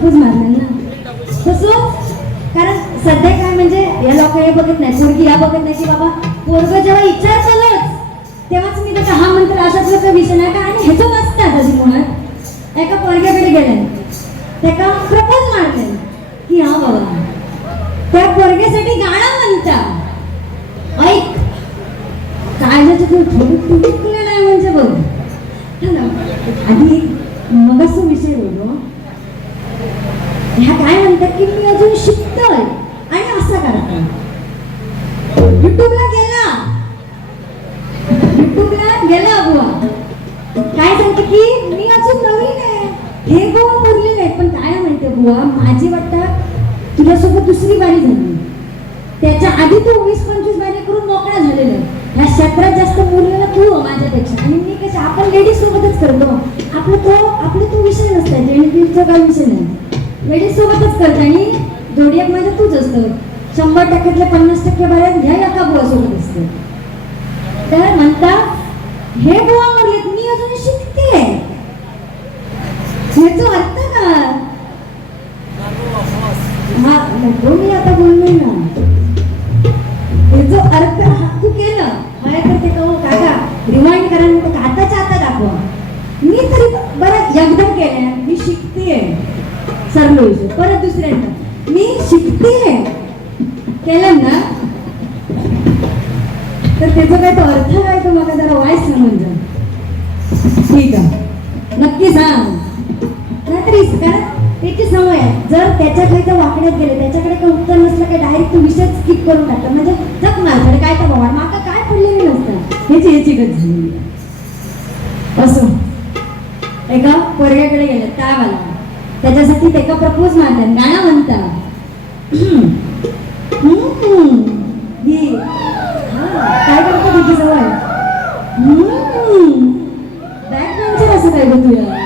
Propose मारणार ना. तसं कारण सध्या काय म्हणजे या लोक हे बघत नाही पोरगी या बघत नाही की बाबा पोरग जेव्हा इच्छा चालत तेव्हाच मी त्याचा हा मंत्र अशातला काही विषय नाही का? आणि ह्याचं वाचतात अशी मुळात एका पोरग्याकडे गेल्याने त्याका प्रपोज मारले की हा बाबा त्या पोरग्यासाठी गाणं म्हणता. ऐक. काय ज्याचं तू थोडी टुकलं नाही म्हणजे बघ. ना. आधी मग असं विषय बोललो ह्या काय म्हणतात की मी अजून शिकतोय आणि असं करतो युट्यूबला गेला. युट्यूबला गेला बुवा. काय सांगते की मी अजून नवीन आहे. हे बुवा मुरली नाही पण काय म्हणते बुवा माझी वाटतं तुझ्यासोबत दुसरी बारी झाली. त्याच्या आधी तू वीस पंचवीस बारी करून मोकळा झालेला आहे. ह्या क्षेत्रात जास्त मुरलेला तू हो माझ्यापेक्षा. आणि मी कसं आपण लेडीज सोबतच करतो. आपलं तो आपलं तो विषय नसतात जेणेकरीचा काही विषय नाही. लेडीज सोबतच करते आणि जोडियाक माझं तूच असतं. शंभर टक्क्यातल्या पन्नास टक्के बाहेर घ्या एका बुवा सोबत असतं? तर म्हणता हे बुवा म्हणलेत मी अजून शिकते ह्याचा अर्थ का हा नको मी आता बोलले ना. ह्याचा अर्थ तू केलं. मला हो, तर ते कहू काका? रिमाइंड करा नको तर आताच्या आता दाखवा. मी तरी बरं एकदम केलंय मी शिकते सरलो विषय परत दुसऱ्यांदा मी शिकते केलं ना तर त्याचा काय तो अर्थ काय तो मला जरा वाईस समज ठीक आहे. नक्की सांग. नाहीतरी कारण त्याची सवय आहे. जर त्याच्याकडे तर जर वाकड्यात गेले त्याच्याकडे काही उत्तर नसलं म्हणजे काय डायरेक्ट तू विषय स्किप करून टाकला म्हणजे जग माझ्याकडे काय तर बाबा माका काय पडलेलं नसतं. ह्याची ह्याची गत झाली. असो. एका पोरग्याकडे गेले. काय मला त्याच्यासाठी ते एका प्रपोज मारतात गाणं म्हणतात. काय करतो तुझी सवय बॅक बेंचर असं काय गं तुला?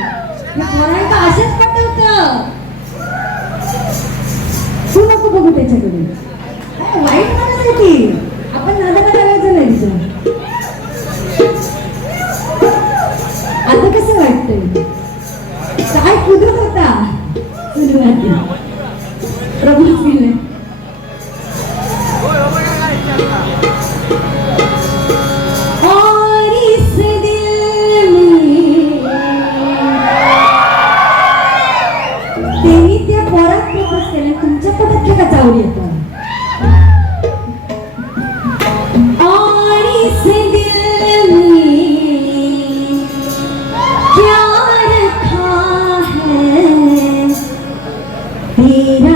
या पोरांना असेच पटवतं. तू नको बघू त्याच्याकडे. वाईट माणूस आहे ती. तेरा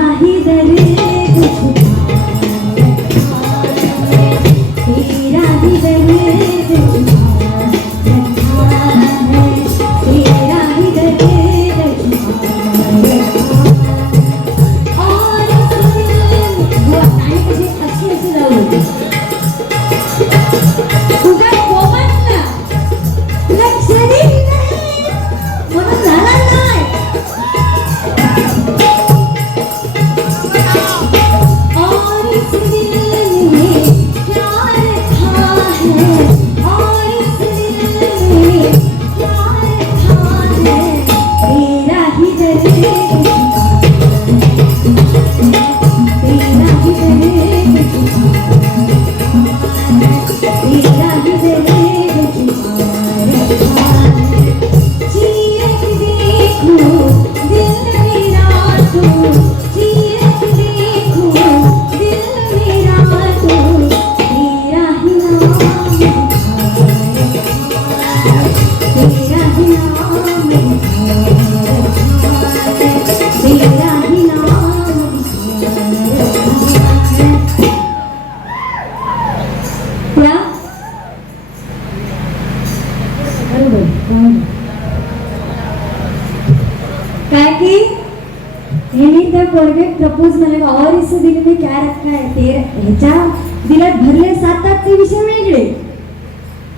पोरगे मला और इस दिल में क्या रखा है ते ह्याच्या दिलात भरले सात ते विषय वेगळे.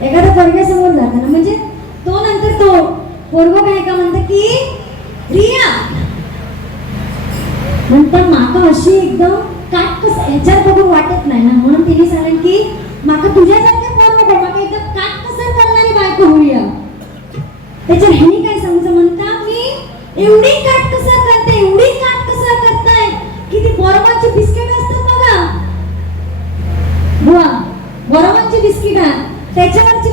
एखादा पोरग्या समोर जाताना म्हणजे तो नंतर तो पोरग काय का म्हणतो की रिया. नंतर माका अशी एकदम काटकस ह्याच्यात बघून वाटत नाही ना. म्हणून तिने सांगेल की माका तुझ्यासारखं पोरग नको माका एकदम काटकसर करणारी बायको होऊया. त्याच्या ह्यानी काय सांगू म्हणता? मी एवढी गोरवांची बिस्किट असतात बघा. बुवा गोरवांची बिस्किट. त्याच्यावरची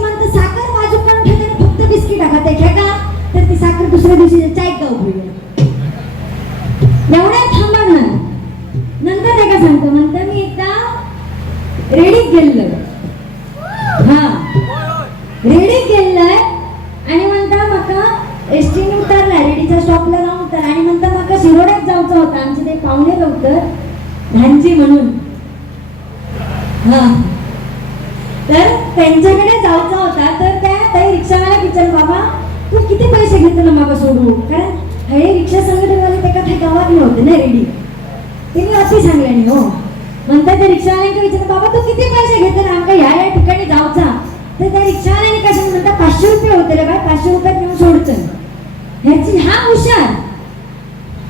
धानजी म्हणून. हा. तर त्यांच्याकडे जाऊचा होता तर त्या ताई रिक्षावाला विचार बाबा तू किती पैसे घेतो ना मागा सोडू कारण हे रिक्षा संघटनवाले ते काही गावात नव्हते ना रेडी. त्यांनी अशी अति सांगल्याने हो. म्हणतात त्या रिक्षावाल्यांका विचार बाबा तू किती पैसे घेतो ना आमका ह्या या ठिकाणी जाऊचा. तर त्या रिक्षावाल्याने कसं म्हणतात पाचशे रुपये होते रे बाय पाचशे रुपयात नेऊन सोडतं ह्याची हा हुशार.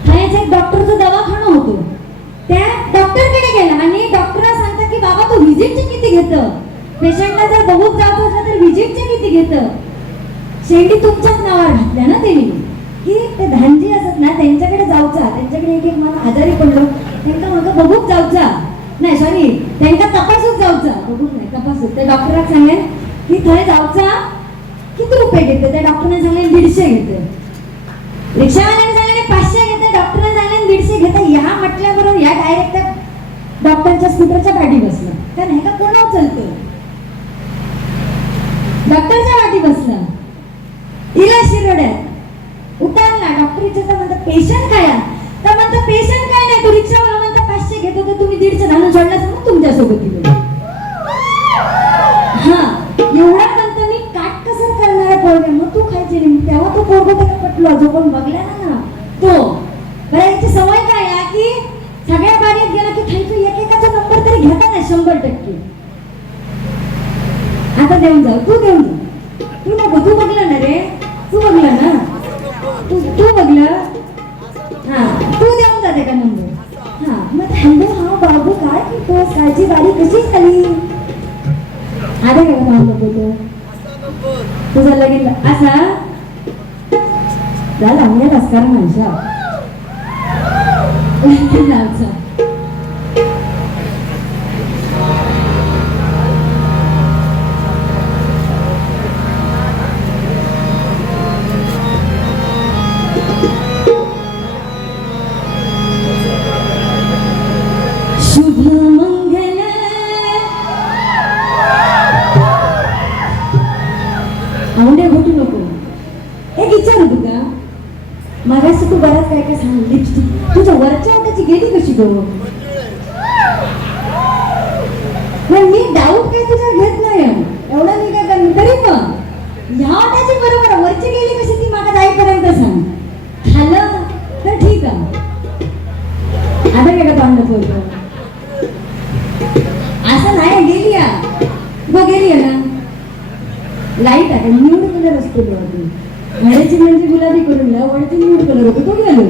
हा याचा एक डॉक्टरचा दवाखाना होतो. त्या डॉक्टरकडे गेला. म्हणजे आणि डॉक्टरला सांगतात की बाबा तू व्हिजिटचे किती घेतं? पेशंटला जर बघून जात असला तर व्हिजिटचे किती घेतं? शेवटी तुमच्याच नावावर घातल्या ना त्यांनी. की ते धानजी असत ना त्यांच्याकडे जाऊचा. त्यांच्याकडे एक एक मला आजारी पडलो. त्यांना मग बघूक जाऊचा. नाही सॉरी त्यांना तपासूक जाऊचा. बघूक नाही तपासूक त्या डॉक्टराक सांगेल की थंय जाऊचा. किती रुपये घेते? त्या डॉक्टरने सांगले दीडशे घेते. रिक्षावाल्याने दीडशे घेता या म्हटल्याबरोबर या डायरेक्ट त्या डॉक्टरच्या स्कूटरच्या पाठी बसला तर नाही का कोणावर चालतं? डॉक्टरच्या पाठी बसला इला शिरोड्यात उतारला डॉक्टर विचारता म्हणतात पेशंट काय तर म्हणतात पेशंट काय नाही. तो रिक्षावाला म्हणतात पाचशे घेतो तर तुम्ही दीडशे घालून सोडला मग तुमच्यासोबत हा. एवढा म्हणतो मी काट कसं करणार आहे. पोरगे मग तू खायची नाही तेव्हा तो पोरगो त्याला पटलो. जो कोण बघला ना ना तो. बरं याची सवय काय आहे की सगळ्या बागेत गेला की खायचो एकेकाचा नंबर तरी घेता नाही शंभर टक्के. आता देऊन जाऊ तू देऊन जाऊ. तू नको तू बघलं ना रे. तू बघलं ना? तू तू बघलं? हा तू देऊन जाते का नंबर हा मग हॅलो हा बाबू काय करतो काळजी बारी कशी झाली? अरे का भाऊ बोलतो तुझं लगेच असा? झाला मी नसकार माणसा 你是 डाऊट काय तुझ्या घेत नाही एवढं मी काय करणार? तरी पण. ह्या त्याची बरोबर वरची गेली कशी ती माझ्या जाईपर्यंत सांग. खाल्लं तर ठीक आहे. आता काय का तोंड बोलतो असं नाही गेली बघ गेली आहे ना. लाइट आहे न्यूड कलर असतो वरती हळेची म्हणजे गुलाबी करून घ्या वरती न्यूड कलर होतो तो गेलो.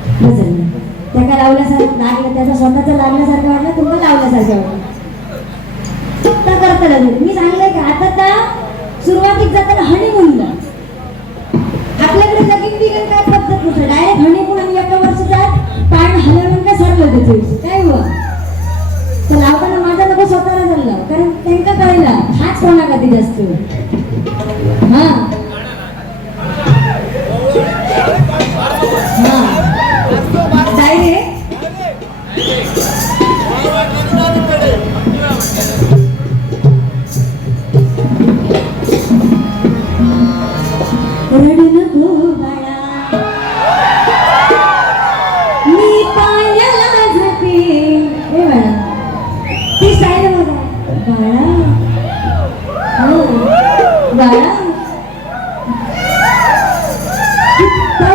त्याला लावल्यासारखं लागलं त्याचा स्वतःचा लागल्यासारखं वाटलं तुम्हाला लावल्यासारखं वाटलं. तर करता मी सांगितलं की आता तर सुरुवातीत जाताना हनीमूनला आपल्याकडे लगीन बिगीन काय पद्धत नसतं डायरेक्ट हनीमून आणि एका वर्षात पाण हलवून काय सरलं त्याचे काय हो तर लावताना माझा नको स्वतःला झालं कारण त्यांना कळलं हाच कोणा कधी जास्त?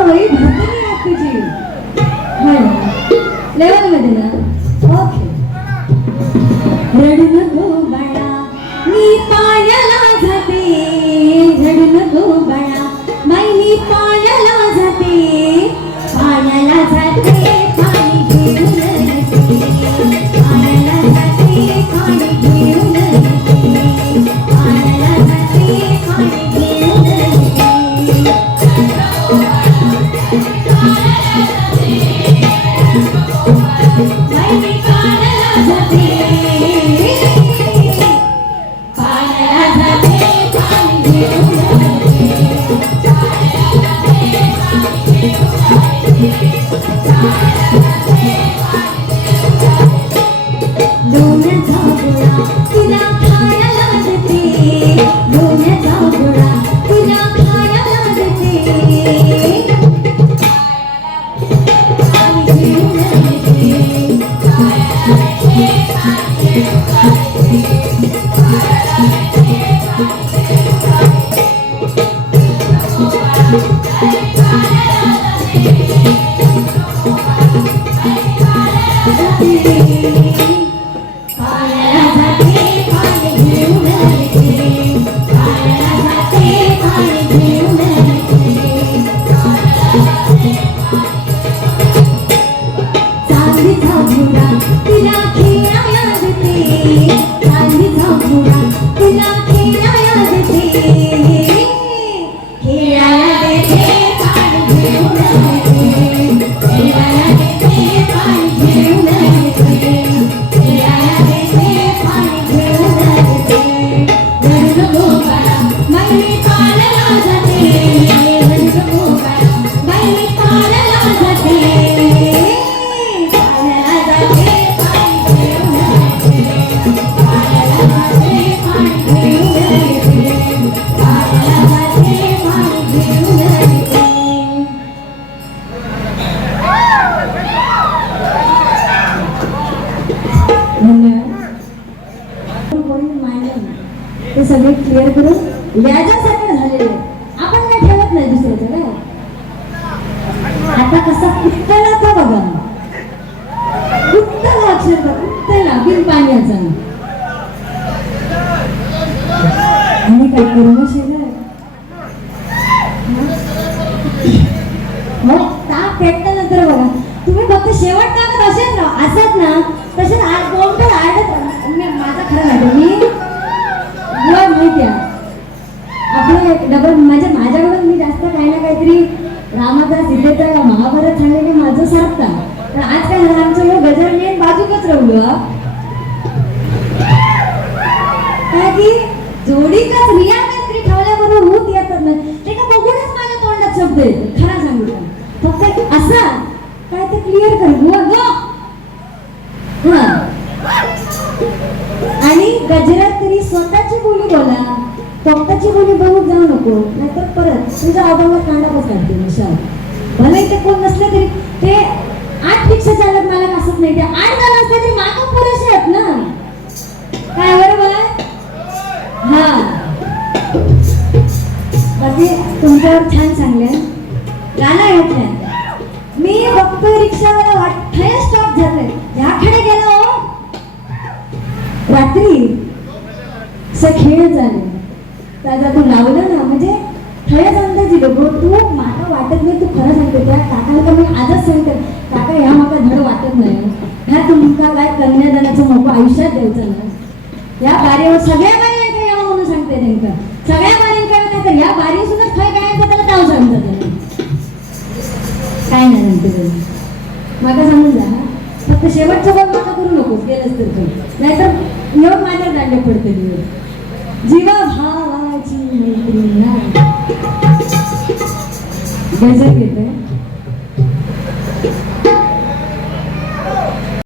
ಹೋಗಿ ಭದ್ರನೇ ಆಗ್ತಿದ್ದೀವಿ ಹೇಳ ಲೆವೆಲ್ ಮಧ್ಯನ कांधी जाऊया तिला खेळायला देते कांधी जाऊया 嗯。टोकाची कोणी बघून जाऊ नको. नाहीतर परत तुझ्या अभावाला कांदा बसायचे विशाल भले ते कोण नसले तरी ते आठ रिक्षा चालक मला असत नाही ते आठ जण असले तरी माग पुरेसे आहेत ना. काय बरोबर हा. बाकी तुमच्यावर छान सांगले गाणं घेतलं वाटत नाही तू खरं सांगते त्या काकाला मी आजच सांगते. काका ह्या माका धड वाटत नाही. ह्या तुमका काय कन्यादानाचं मोठं आयुष्यात द्यायचं ना या बारीवर सगळ्या बारी आहे यावं म्हणून सांगते त्यांना सगळ्या बारीन काय होत्या या बारी सुद्धा खय काय त्याला काय सांगतात काय नाही म्हणते माझा सांगून जा. फक्त शेवटचं बघ मला करू नकोस गेलंच तर तू. नाहीतर येऊन माझ्या दांडे पडते दिवस भावाची मैत्री नाही गजब येते